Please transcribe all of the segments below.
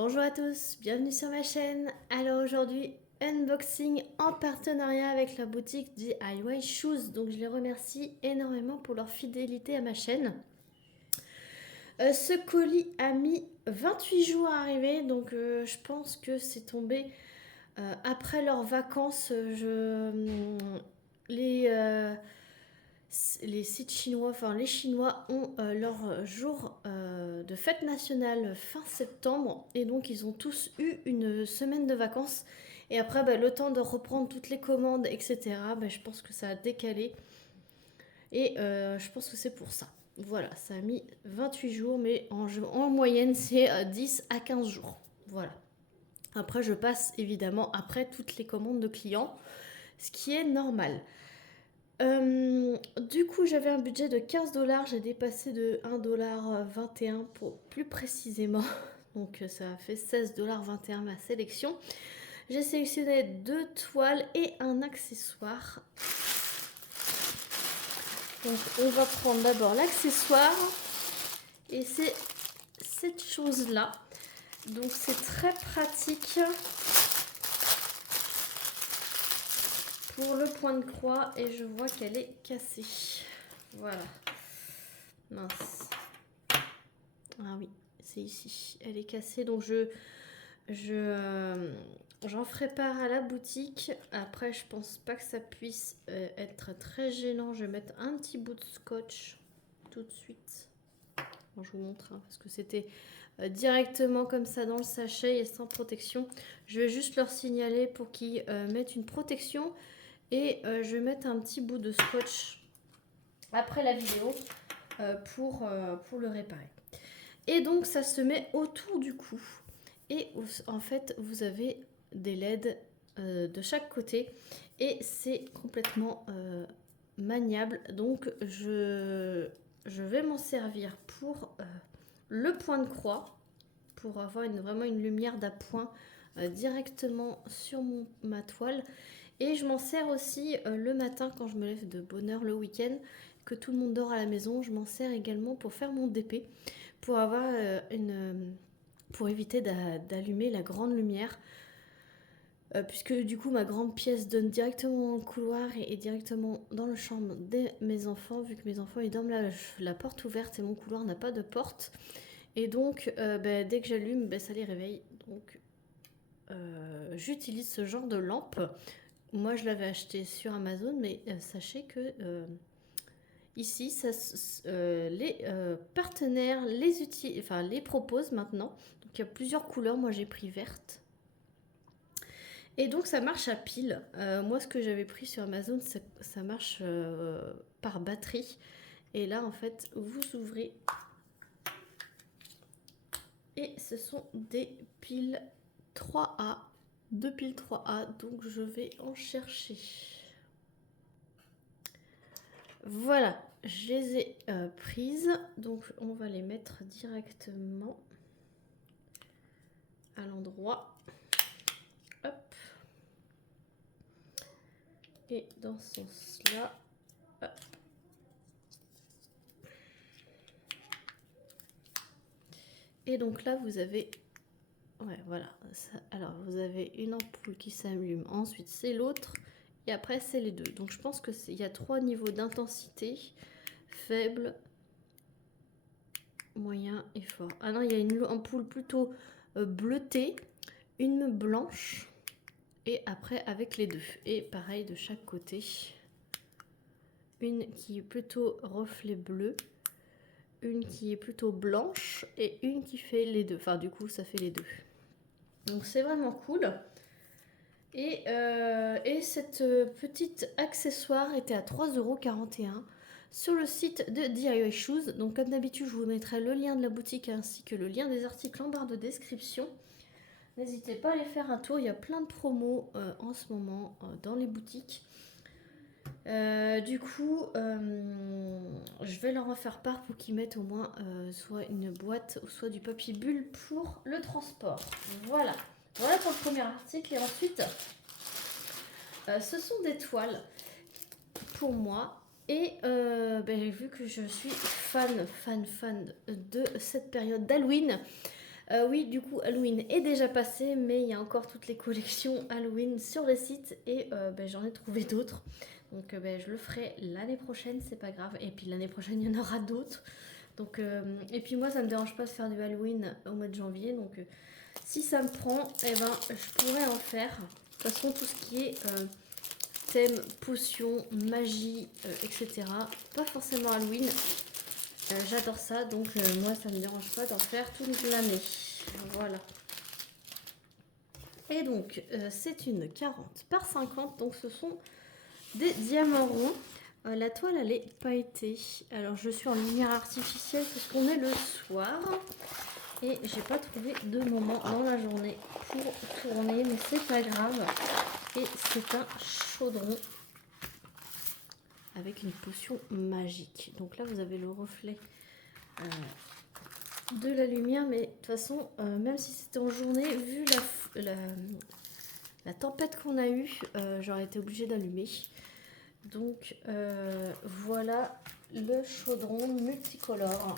Bonjour à tous, bienvenue sur ma chaîne. Alors aujourd'hui, unboxing en partenariat avec la boutique DIY Shoes. Donc je les remercie énormément pour leur fidélité à ma chaîne. Ce colis a mis 28 jours à arriver, donc je pense que c'est tombé après leurs vacances. Les, les sites chinois, enfin les Chinois ont leur jour de fête nationale fin septembre et donc ils ont tous eu une semaine de vacances et après le temps de reprendre toutes les commandes etc. Je pense que ça a décalé et je pense que c'est pour ça. Voilà, ça a mis 28 jours mais en moyenne c'est 10 à 15 jours. Voilà. Après je passe évidemment après toutes les commandes de clients, ce qui est normal. Du coup, j'avais un budget de 15 $, j'ai dépassé de 1,21 $ pour plus précisément. Donc ça a fait 16,21 $ ma sélection. J'ai sélectionné 2 toiles et un accessoire. Donc on va prendre d'abord l'accessoire et c'est cette chose là. Donc c'est très pratique pour le point de croix et je vois qu'elle est cassée. Voilà. Mince. Ah oui, c'est ici. Elle est cassée. Donc j'en ferai part à la boutique. Après, je pense pas que ça puisse être très gênant. Je vais mettre un petit bout de scotch tout de suite. Bon, je vous montre parce que c'était directement comme ça dans le sachet et sans protection. Je vais juste leur signaler pour qu'ils mettent une protection. Et je vais mettre un petit bout de scotch après la vidéo pour le réparer. Et donc ça se met autour du cou. Et en fait vous avez des LED de chaque côté. Et c'est complètement maniable. Donc je vais m'en servir pour le point de croix. Pour avoir vraiment une lumière d'appoint directement sur ma toile. Et je m'en sers aussi le matin quand je me lève de bonne heure le week-end, que tout le monde dort à la maison. Je m'en sers également pour faire mon DP, pour avoir pour éviter d'allumer la grande lumière. Puisque du coup ma grande pièce donne directement dans le couloir et directement dans la chambre de mes enfants, vu que mes enfants ils dorment la porte ouverte et mon couloir n'a pas de porte. Et donc dès que j'allume, ça les réveille. Donc j'utilise ce genre de lampe. Moi, je l'avais acheté sur Amazon, mais sachez que ici, les partenaires les proposent maintenant. Donc, il y a plusieurs couleurs. Moi, j'ai pris verte. Et donc, ça marche à pile. Moi, ce que j'avais pris sur Amazon, ça marche par batterie. Et là, en fait, vous ouvrez. Et ce sont des piles 3A. 2 piles 3A, donc je vais en chercher. Voilà, je les ai prises, donc on va les mettre directement à l'endroit. Hop. Et dans ce sens-là, hop. Et donc là, vous avez... Ouais, voilà. Alors, vous avez une ampoule qui s'allume. Ensuite, c'est l'autre. Et après, c'est les deux. Donc, je pense qu'il y a 3 niveaux d'intensité. Faible, moyen et fort. Ah non, il y a une ampoule plutôt bleutée. Une blanche. Et après, avec les deux. Et pareil de chaque côté. Une qui est plutôt reflet bleu. Une qui est plutôt blanche. Et une qui fait les deux. Enfin, du coup, ça fait les deux. Donc c'est vraiment cool. Et cette petite accessoire était à 3,41 € sur le site de DIY Shoes. Donc comme d'habitude, je vous mettrai le lien de la boutique ainsi que le lien des articles en barre de description. N'hésitez pas à aller faire un tour, il y a plein de promos en ce moment dans les boutiques. Du coup, je vais leur en faire part pour qu'ils mettent au moins soit une boîte ou soit du papier bulle pour le transport. Voilà. Voilà pour le premier article. Et ensuite, ce sont des toiles pour moi. Et vu que je suis fan de cette période d'Halloween, Oui, du coup, Halloween est déjà passé, mais il y a encore toutes les collections Halloween sur le site et j'en ai trouvé d'autres. Donc je le ferai l'année prochaine, c'est pas grave. Et puis l'année prochaine, il y en aura d'autres. Donc, et puis moi, ça me dérange pas de faire du Halloween au mois de janvier. Donc si ça me prend, je pourrais en faire. De toute façon, tout ce qui est thème, potion, magie, etc. Pas forcément Halloween. J'adore ça, donc moi ça me dérange pas d'en faire toute l'année. Voilà. Et donc c'est une 40 par 50, donc ce sont des diamants ronds. La toile elle est pailletée. Alors je suis en lumière artificielle parce qu'on est le soir. Et j'ai pas trouvé de moment dans la journée pour tourner, mais c'est pas grave. Et c'est un chaudron avec une potion magique. Donc là vous avez le reflet de la lumière, mais de toute façon même si c'était en journée, vu la tempête qu'on a eue, j'aurais été obligée d'allumer. Donc voilà le chaudron multicolore,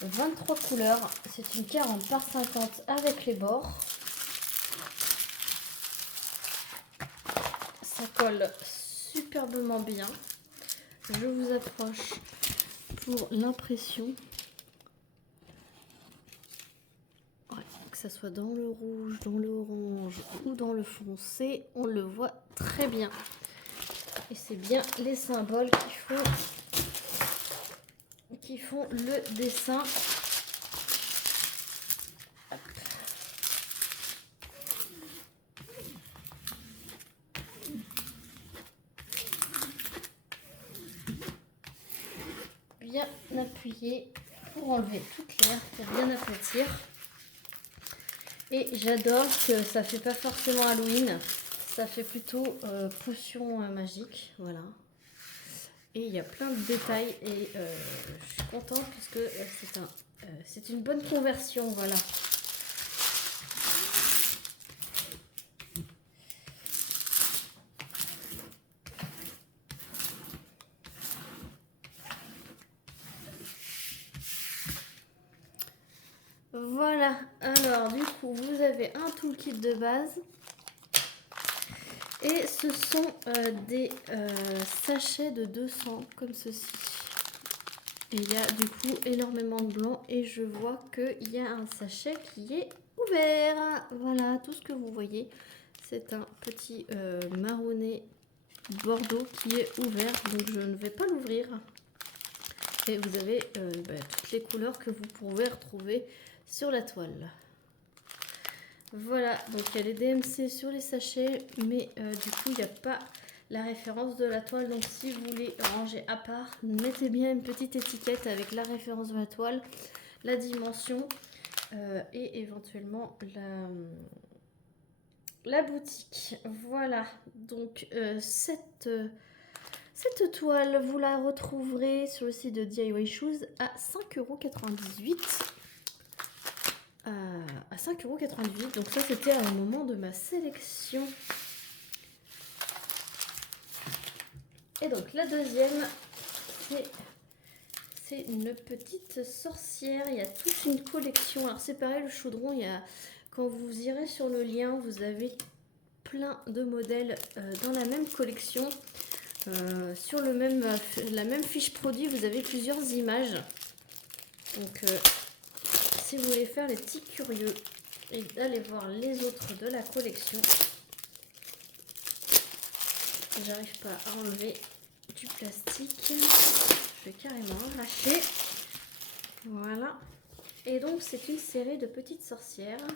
23 couleurs, c'est une 40 par 50 avec les bords. Ça colle superbement bien. Je vous approche pour l'impression. Ouais, que ça soit dans le rouge, dans le orange ou dans le foncé, on le voit très bien. Et c'est bien les symboles qui font le dessin. Hop. Bien appuyer pour enlever toute l'air, pour bien aplatir. Et j'adore que ça fait pas forcément Halloween, ça fait plutôt potion magique, voilà. Et il y a plein de détails et je suis contente puisque c'est une bonne conversion, voilà. Voilà, alors du coup vous avez un toolkit de base et ce sont des sachets de 200 comme ceci. Et il y a du coup énormément de blanc et je vois qu'il y a un sachet qui est ouvert. Voilà, tout ce que vous voyez, c'est un petit marronné bordeaux qui est ouvert, donc je ne vais pas l'ouvrir. Et vous avez toutes les couleurs que vous pouvez retrouver sur la toile. Voilà, donc il y a les DMC sur les sachets, mais du coup il n'y a pas la référence de la toile. Donc si vous voulez ranger à part, mettez bien une petite étiquette avec la référence de la toile, la dimension et éventuellement la boutique. Voilà, donc cette toile, vous la retrouverez sur le site de DIY Shoes à 5,98 €. À 5,98 €. Donc ça, c'était à un moment de ma sélection. Et donc la deuxième, c'est une petite sorcière. Il y a toute une collection. Alors c'est pareil, le chaudron, quand vous irez sur le lien, vous avez plein de modèles dans la même collection. Sur la même fiche produit, vous avez plusieurs images. Donc si vous voulez faire les petits curieux et d'aller voir les autres de la collection, j'arrive pas à enlever du plastique, je vais carrément arracher. Voilà, et donc c'est une série de petites sorcières.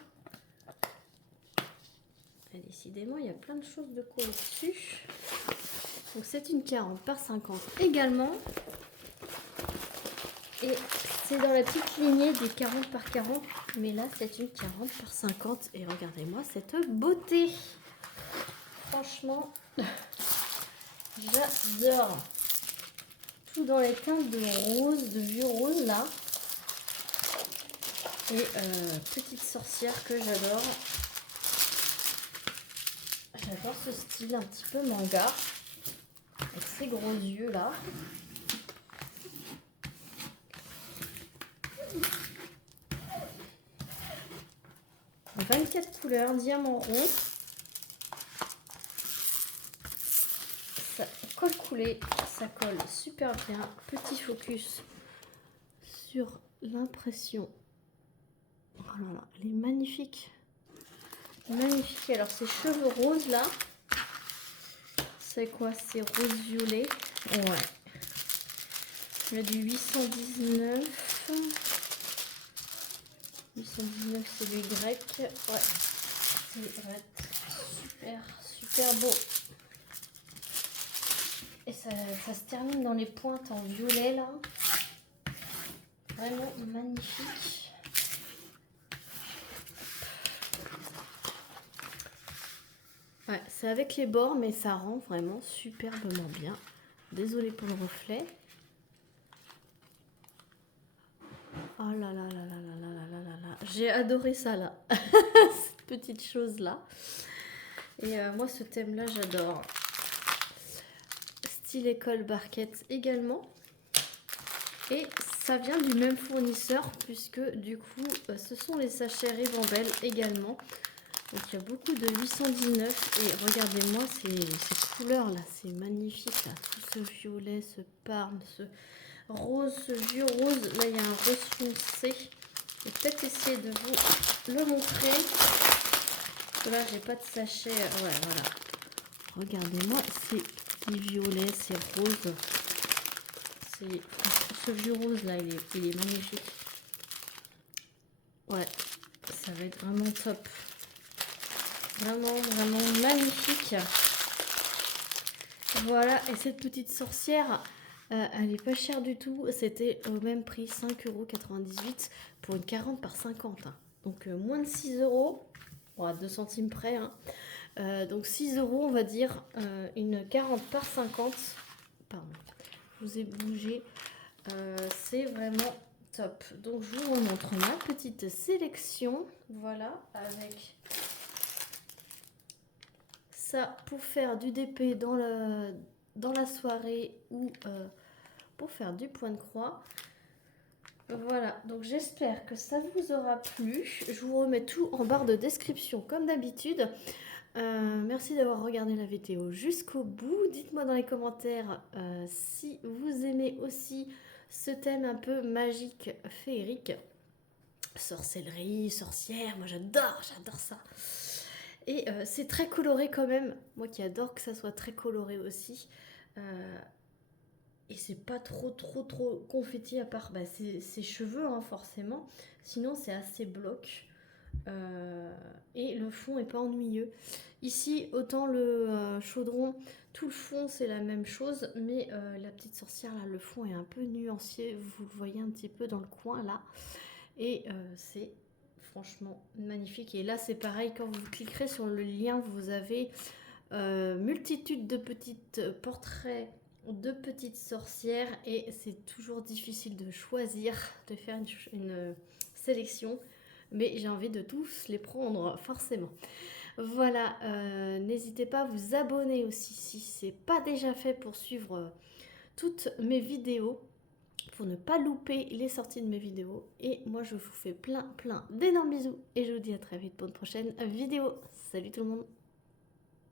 Et décidément il y a plein de choses de coller dessus. Donc c'est une 40 par 50 également. Et c'est dans la petite lignée des 40 par 40. Mais là, c'est une 40 par 50. Et regardez-moi cette beauté. Franchement, j'adore. Tout dans les teintes de rose, de vieux rose là. Et petite sorcière que j'adore. J'adore ce style un petit peu manga. Avec ses gros yeux là. 24 couleurs, diamant rond. Ça colle coulé, ça colle super bien. Petit focus sur l'impression. Oh là là, elle est magnifique. Magnifique. Alors ces cheveux roses là, c'est quoi? C'est rose violet. Ouais. Il y a du 819. 819 c'est du grec. Ouais. C'est vrai. Super, super beau. Et ça se termine dans les pointes en violet là. Vraiment magnifique. Ouais, c'est avec les bords, mais ça rend vraiment superbement bien. Désolée pour le reflet. Oh là là là là là là là là là. J'ai adoré ça là. Cette petite chose là. Et moi ce thème là j'adore. Style école barquette également. Et ça vient du même fournisseur puisque du coup ce sont les sachets Rivambelle également. Donc il y a beaucoup de 819 et regardez-moi ces couleurs là, c'est magnifique là. Tout ce violet, ce parme, ce rose, ce vieux rose. Là il y a un rose foncé. Je vais peut-être essayer de vous le montrer. Parce que là j'ai pas de sachet. Ouais voilà. Regardez-moi ces petits violets, ces roses. Ce vieux rose là, il est magnifique. Ouais, ça va être vraiment top. Vraiment, vraiment magnifique. Voilà, et cette petite sorcière, elle est pas chère du tout. C'était au même prix, 5,98 € pour une 40 par 50. Hein. Donc moins de 6 €, bon, à 2 centimes près. Hein. Donc 6 € on va dire, une 40 par 50. Pardon, je vous ai bougé. C'est vraiment top. Donc je vous remontre ma petite sélection. Voilà, avec ça pour faire du DP dans la soirée ou pour faire du point de croix. Voilà, donc j'espère que ça vous aura plu. Je vous remets tout en barre de description comme d'habitude. Merci d'avoir regardé la vidéo jusqu'au bout. Dites-moi dans les commentaires si vous aimez aussi ce thème un peu magique, féerique. Sorcellerie, sorcière, moi j'adore ça. Et c'est très coloré quand même. Moi qui adore que ça soit très coloré aussi. Et c'est pas trop confetti à part ses cheveux hein, forcément. Sinon c'est assez bloc. Et le fond est pas ennuyeux. Ici, autant le chaudron, tout le fond c'est la même chose, mais la petite sorcière là, le fond est un peu nuancé. Vous le voyez un petit peu dans le coin là. Et c'est franchement magnifique. Et là c'est pareil, quand vous cliquerez sur le lien, vous avez multitude de petits portraits de petites sorcières et c'est toujours difficile de choisir, de faire une sélection, mais j'ai envie de tous les prendre forcément. Voilà, n'hésitez pas à vous abonner aussi si c'est pas déjà fait pour suivre toutes mes vidéos, pour ne pas louper les sorties de mes vidéos. Et moi je vous fais plein d'énormes bisous et je vous dis à très vite pour une prochaine vidéo. Salut tout le monde!